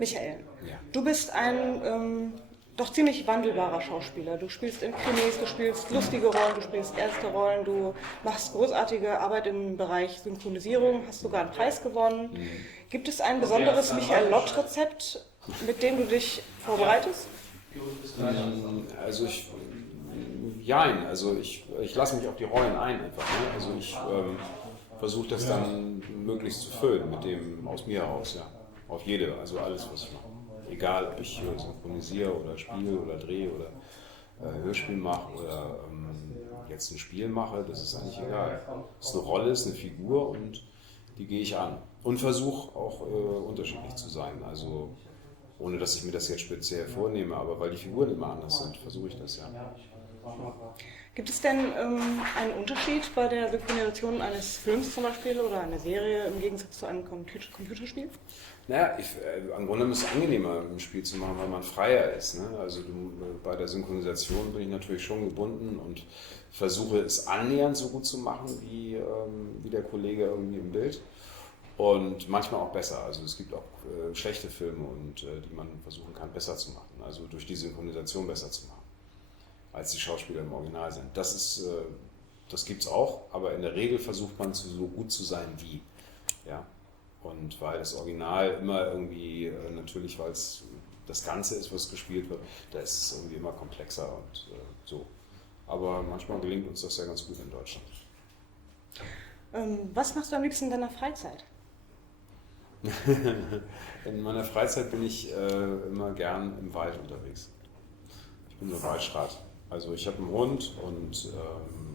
Michael, Ja. du bist ein doch ziemlich wandelbarer Schauspieler. Du spielst in Krimis, du spielst lustige Rollen, du spielst ernste Rollen, du machst großartige Arbeit im Bereich Synchronisierung, hast sogar einen Preis gewonnen. Gibt es ein besonderes Michael-Lott-Rezept, mit dem du dich vorbereitest? Also ich lasse mich auf die Rollen ein einfach. Ne? Also ich versuche das dann möglichst zu füllen mit dem aus mir heraus, ja. Auf jede, also alles, was ich mache. Egal, ob ich synchronisiere oder spiele oder drehe oder Hörspiel mache oder jetzt ein Spiel mache, das ist eigentlich egal. Es ist eine Rolle, es ist eine Figur und die gehe ich an. Und versuche auch unterschiedlich zu sein. Also ohne dass ich mir das jetzt speziell vornehme, aber weil die Figuren immer anders sind, versuche ich das ja. Gibt es denn einen Unterschied bei der Synchronisation eines Films zum Beispiel oder einer Serie im Gegensatz zu einem Computerspiel? Naja, im Grunde ist es angenehmer, ein Spiel zu machen, weil man freier ist. Ne? Also bei der Synchronisation bin ich natürlich schon gebunden und versuche es annähernd so gut zu machen wie der Kollege irgendwie im Bild. Und manchmal auch besser. Also es gibt auch schlechte Filme, und die man versuchen kann, besser zu machen. Also durch die Synchronisation besser zu machen, als die Schauspieler im Original sind. Das gibt es auch, aber in der Regel versucht man so gut zu sein wie. Ja? Und weil das Original immer irgendwie, natürlich, weil es das Ganze ist, was gespielt wird, da ist es irgendwie immer komplexer und so. Aber manchmal gelingt uns das ja ganz gut in Deutschland. Was machst du am liebsten in deiner Freizeit? In meiner Freizeit bin ich immer gern im Wald unterwegs. Ich bin so Waldschrat. Also ich habe einen Hund und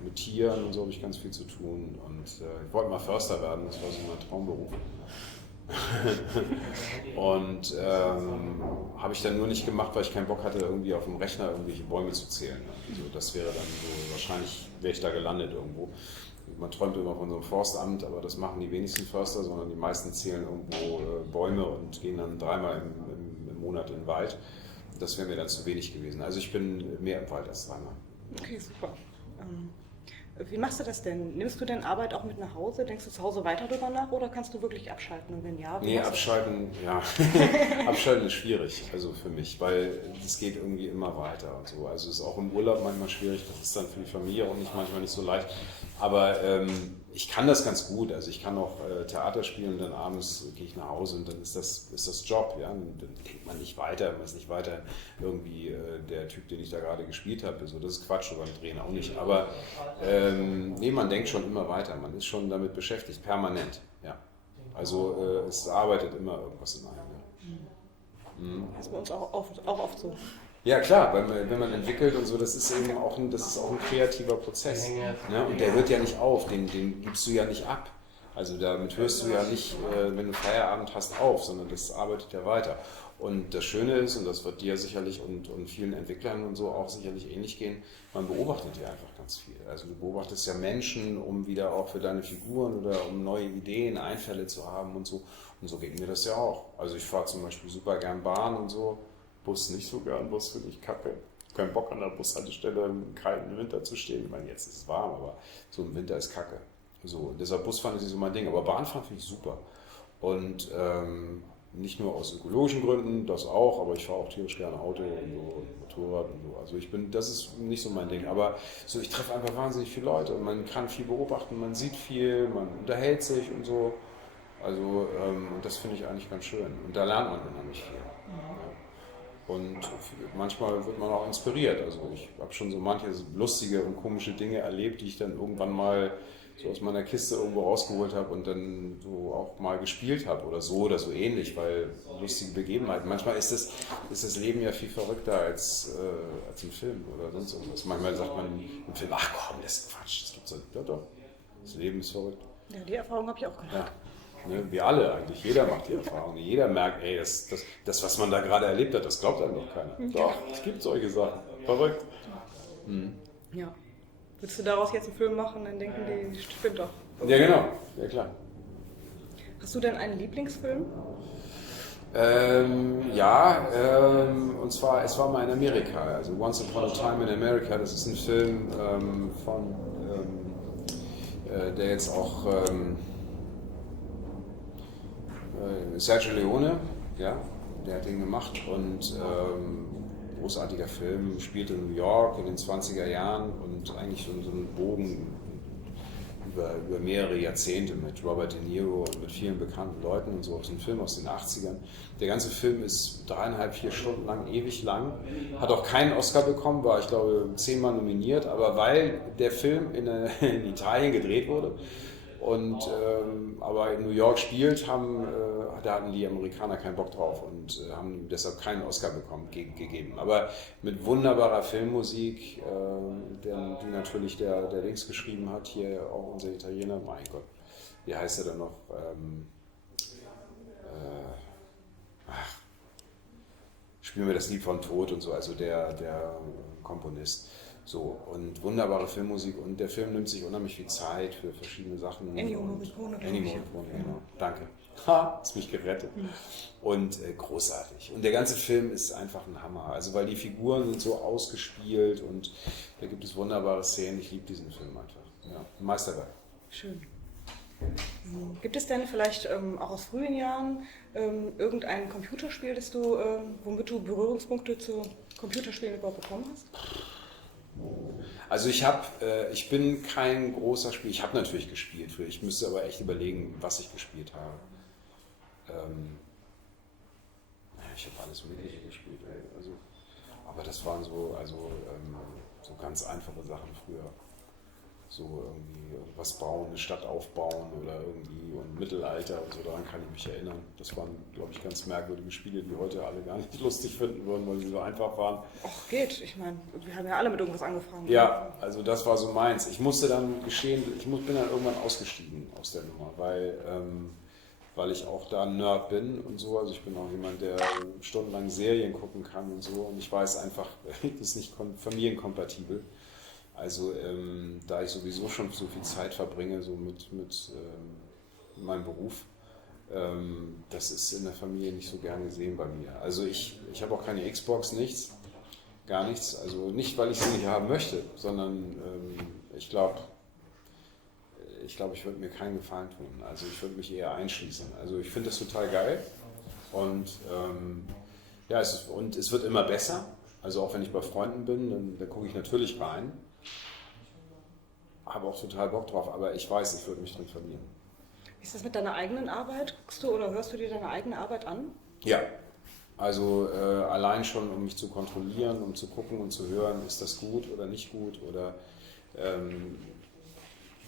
mit Tieren und so habe ich ganz viel zu tun. Und ich wollte mal Förster werden, das war so mein Traumberuf. Und habe ich dann nur nicht gemacht, weil ich keinen Bock hatte, irgendwie auf dem Rechner irgendwelche Bäume zu zählen. Also das wäre dann so, wahrscheinlich wäre ich da gelandet irgendwo. Man träumt immer von so einem Forstamt, aber das machen die wenigsten Förster, sondern die meisten zählen irgendwo Bäume und gehen dann dreimal im Monat in den Wald. Das wäre mir dann zu wenig gewesen. Also ich bin mehr im Wald als dreimal. Okay, super. Wie machst du das denn? Nimmst du denn Arbeit auch mit nach Hause? Denkst du zu Hause weiter darüber nach oder kannst du wirklich abschalten? Und wenn ja, Nee, abschalten, ja. Abschalten ist schwierig, also für mich, weil es geht irgendwie immer weiter und so. Also es ist auch im Urlaub manchmal schwierig, das ist dann für die Familie auch manchmal nicht so leicht. Aber ich kann das ganz gut, also ich kann auch Theater spielen und dann abends gehe ich nach Hause und dann ist das Job, ja. Dann denkt man nicht weiter, man ist nicht weiter irgendwie der Typ, den ich da gerade gespielt habe. So, das ist Quatsch, beim Drehen auch nicht. Aber nee, man denkt schon immer weiter, man ist schon damit beschäftigt, permanent, ja. Also es arbeitet immer irgendwas in einem. Ja. Das ist bei uns auch oft so. Ja klar, weil wenn man entwickelt und so, das ist eben auch ein kreativer Prozess. Ne? Und der hört ja nicht auf, den gibst du ja nicht ab. Also damit hörst du ja nicht, wenn du Feierabend hast, auf, sondern das arbeitet ja weiter. Und das Schöne ist, und das wird dir sicherlich und vielen Entwicklern und so auch sicherlich ähnlich gehen, man beobachtet ja einfach ganz viel. Also du beobachtest ja Menschen, um wieder auch für deine Figuren oder um neue Ideen, Einfälle zu haben und so. Und so geht mir das ja auch. Also ich fahre zum Beispiel super gern Bahn und so. Bus nicht so gern, Bus finde ich kacke. Kein Bock an der Bushaltestelle im kalten Winter zu stehen. Ich meine, jetzt ist es warm, aber so im Winter ist kacke. So, deshalb Bus fand ich nicht so mein Ding, aber Bahnfahren finde ich super. Und nicht nur aus ökologischen Gründen, das auch, aber ich fahre auch tierisch gerne Auto und so, Motorrad und so. Also das ist nicht so mein Ding. Aber so, ich treffe einfach wahnsinnig viele Leute und man kann viel beobachten, man sieht viel, man unterhält sich und so. Also, und das finde ich eigentlich ganz schön. Und da lernt man unheimlich viel. Und manchmal wird man auch inspiriert. Also ich habe schon so manche lustige und komische Dinge erlebt, die ich dann irgendwann mal so aus meiner Kiste irgendwo rausgeholt habe und dann so auch mal gespielt habe oder so ähnlich, weil lustige Begebenheiten. Manchmal ist das Leben ja viel verrückter als im Film oder sonst irgendwas. Manchmal sagt man im Film, ach komm, das ist Quatsch, das gibt's doch. Ja, doch, das Leben ist verrückt. Ja, die Erfahrung habe ich auch gemacht. Ja. Ne, wir alle eigentlich, jeder macht die Erfahrung. Jeder merkt, ey, das, was man da gerade erlebt hat, das glaubt einem doch keiner. Doch, es gibt solche Sachen. Verrückt. Ja. Würdest du daraus jetzt einen Film machen, dann denken die, stimmt doch. Ja, genau. Ja, klar. Hast du denn einen Lieblingsfilm? Und zwar, es war mal in Amerika, also Once Upon a Time in America, das ist ein Film der jetzt auch Sergio Leone, ja, der hat den gemacht und großartiger Film, spielt in New York in den 20er Jahren und eigentlich so einen Bogen über mehrere Jahrzehnte mit Robert De Niro und mit vielen bekannten Leuten und so. Das ist ein Film aus den 80ern. Der ganze Film ist 3,5, 4 Stunden lang, ewig lang. Hat auch keinen Oscar bekommen, war, ich glaube, 10-mal nominiert, aber weil der Film in Italien gedreht wurde und aber in New York spielt, da hatten die Amerikaner keinen Bock drauf und haben ihm deshalb keinen Oscar gegeben. Aber mit wunderbarer Filmmusik, die natürlich der Links geschrieben hat, hier auch unser Italiener, mein Gott, wie heißt er denn noch? Spielen wir das Lied von Tod und so, also der Komponist. So, und wunderbare Filmmusik und der Film nimmt sich unheimlich viel Zeit für verschiedene Sachen. Ennio Morricone, genau. Danke. Ha, hast mich gerettet. Und großartig. Und der ganze Film ist einfach ein Hammer. Also weil die Figuren sind so ausgespielt und da gibt es wunderbare Szenen. Ich liebe diesen Film einfach. Ja, ein Meisterwerk. Schön. Gibt es denn vielleicht auch aus frühen Jahren irgendein Computerspiel, womit du Berührungspunkte zu Computerspielen überhaupt bekommen hast? Also ich bin kein großer Spieler. Ich habe natürlich gespielt früher. Ich müsste aber echt überlegen, was ich gespielt habe. Ich habe alles Mögliche gespielt. Also, aber das waren so ganz einfache Sachen früher. So irgendwie was bauen, eine Stadt aufbauen oder irgendwie und Mittelalter und so, daran kann ich mich erinnern. Das waren, glaube ich, ganz merkwürdige Spiele, die heute alle gar nicht lustig finden würden, weil sie so einfach waren. Ach, geht. Ich meine, wir haben ja alle mit irgendwas angefangen. Ja, also das war so meins. Ich musste dann gestehen, bin dann irgendwann ausgestiegen aus der Nummer, weil ich auch da ein Nerd bin und so. Also ich bin auch jemand, der stundenlang Serien gucken kann und so. Und ich weiß einfach, das ist nicht familienkompatibel. Also da ich sowieso schon so viel Zeit verbringe, so mit meinem Beruf, das ist in der Familie nicht so gern gesehen bei mir. Also ich habe auch keine Xbox, nichts, gar nichts. Also nicht, weil ich sie nicht haben möchte, sondern ich glaube, ich würde mir keinen Gefallen tun. Also ich würde mich eher einschließen. Also ich finde das total geil und es wird immer besser. Also auch wenn ich bei Freunden bin, dann gucke ich natürlich rein. Habe auch total Bock drauf, aber ich weiß, ich würde mich drin verlieren. Wie ist das mit deiner eigenen Arbeit? Guckst du oder hörst du dir deine eigene Arbeit an? Ja, also allein schon, um mich zu kontrollieren, um zu gucken und zu hören, ist das gut oder nicht gut oder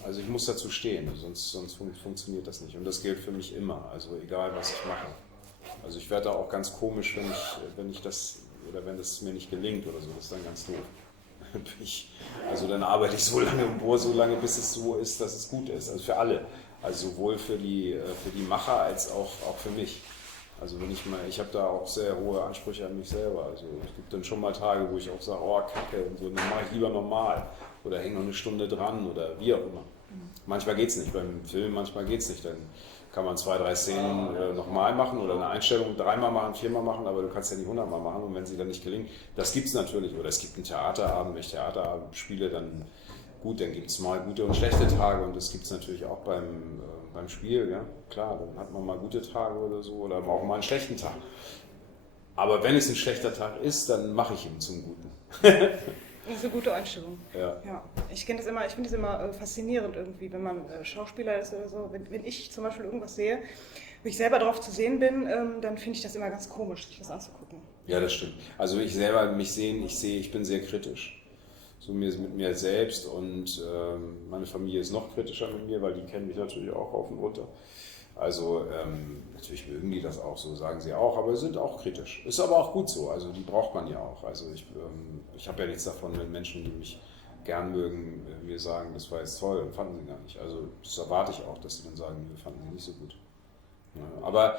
also ich muss dazu stehen, sonst funktioniert das nicht und das gilt für mich immer, also egal was ich mache. Also ich werde da auch ganz komisch, wenn das mir nicht gelingt oder so, das ist dann ganz doof. Also dann arbeite ich so lange, bis es so ist, dass es gut ist. Also für alle. Also sowohl für die Macher als auch für mich. Also ich habe da auch sehr hohe Ansprüche an mich selber. Also es gibt dann schon mal Tage, wo ich auch sage, oh Kacke und so, dann mache ich lieber normal. Oder hänge noch eine Stunde dran oder wie auch immer. Manchmal geht es nicht, beim Film manchmal geht es nicht. Dann kann man 2, 3 Szenen nochmal machen oder eine Einstellung 3-mal machen, 4-mal machen, aber du kannst ja nicht 100-mal machen und wenn sie dann nicht gelingen, das gibt es natürlich. Oder es gibt einen Theaterabend, wenn ich Theaterabend spiele, dann gut, dann gibt es mal gute und schlechte Tage und das gibt es natürlich auch beim Spiel, ja, klar, dann hat man mal gute Tage oder so oder auch mal einen schlechten Tag. Aber wenn es ein schlechter Tag ist, dann mache ich ihn zum Guten. Das ist eine gute Einstellung. Ja. Ich finde das immer faszinierend irgendwie, wenn man Schauspieler ist oder so. Wenn ich zum Beispiel irgendwas sehe, wo ich selber darauf zu sehen bin, dann finde ich das immer ganz komisch, sich das anzugucken. Ja, das stimmt. Also ich selber ich bin sehr kritisch. So mit mir selbst und meine Familie ist noch kritischer mit mir, weil die kennen mich natürlich auch rauf und runter. Also natürlich mögen die das auch so, sagen sie auch, aber sind auch kritisch. Ist aber auch gut so, also die braucht man ja auch. Also ich habe ja nichts davon, wenn Menschen, die mich gern mögen, mir sagen, das war jetzt toll, fanden sie gar nicht. Also das erwarte ich auch, dass sie dann sagen, wir fanden sie nicht so gut. Ja, aber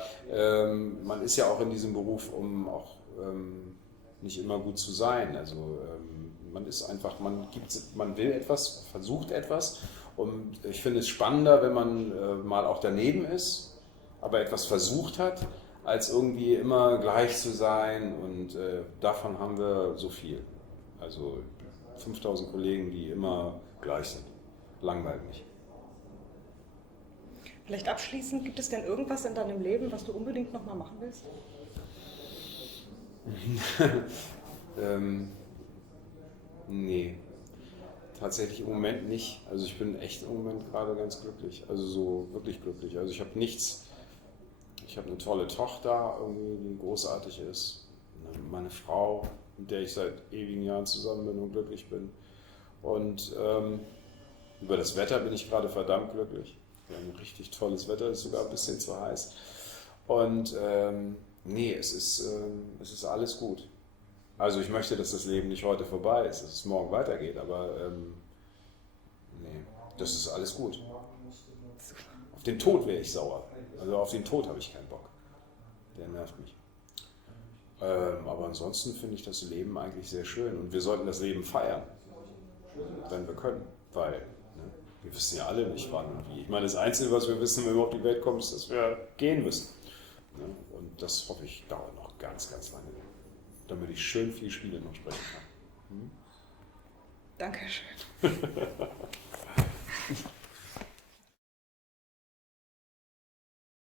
man ist ja auch in diesem Beruf, um auch nicht immer gut zu sein. Also man ist einfach, man will etwas, versucht etwas. Und ich finde es spannender, wenn man mal auch daneben ist, aber etwas versucht hat, als irgendwie immer gleich zu sein. Und davon haben wir so viel. Also 5000 Kollegen, die immer gleich sind. Langweilt mich. Vielleicht abschließend, gibt es denn irgendwas in deinem Leben, was du unbedingt nochmal machen willst? Nee, tatsächlich im Moment nicht. Also ich bin echt im Moment gerade ganz glücklich. Also so wirklich glücklich. Also ich habe nichts. Ich habe eine tolle Tochter, irgendwie, die großartig ist. Meine Frau, mit der ich seit ewigen Jahren zusammen bin und glücklich bin. Und über das Wetter bin ich gerade verdammt glücklich. Wir haben ein richtig tolles Wetter, ist sogar ein bisschen zu heiß. Und nee, es ist alles gut. Also ich möchte, dass das Leben nicht heute vorbei ist, dass es morgen weitergeht, aber nee, das ist alles gut. Auf den Tod wäre ich sauer. Also auf den Tod habe ich keinen Bock. Der nervt mich. Aber ansonsten finde ich das Leben eigentlich sehr schön und wir sollten das Leben feiern, wenn wir können, weil wir wissen ja alle nicht wann und wie. Ich meine, das Einzige, was wir wissen, wenn wir auf die Welt kommen, ist, dass wir gehen müssen. Und das hoffe ich dauert noch ganz, ganz lange, damit ich schön viele Spiele noch sprechen kann. Dankeschön.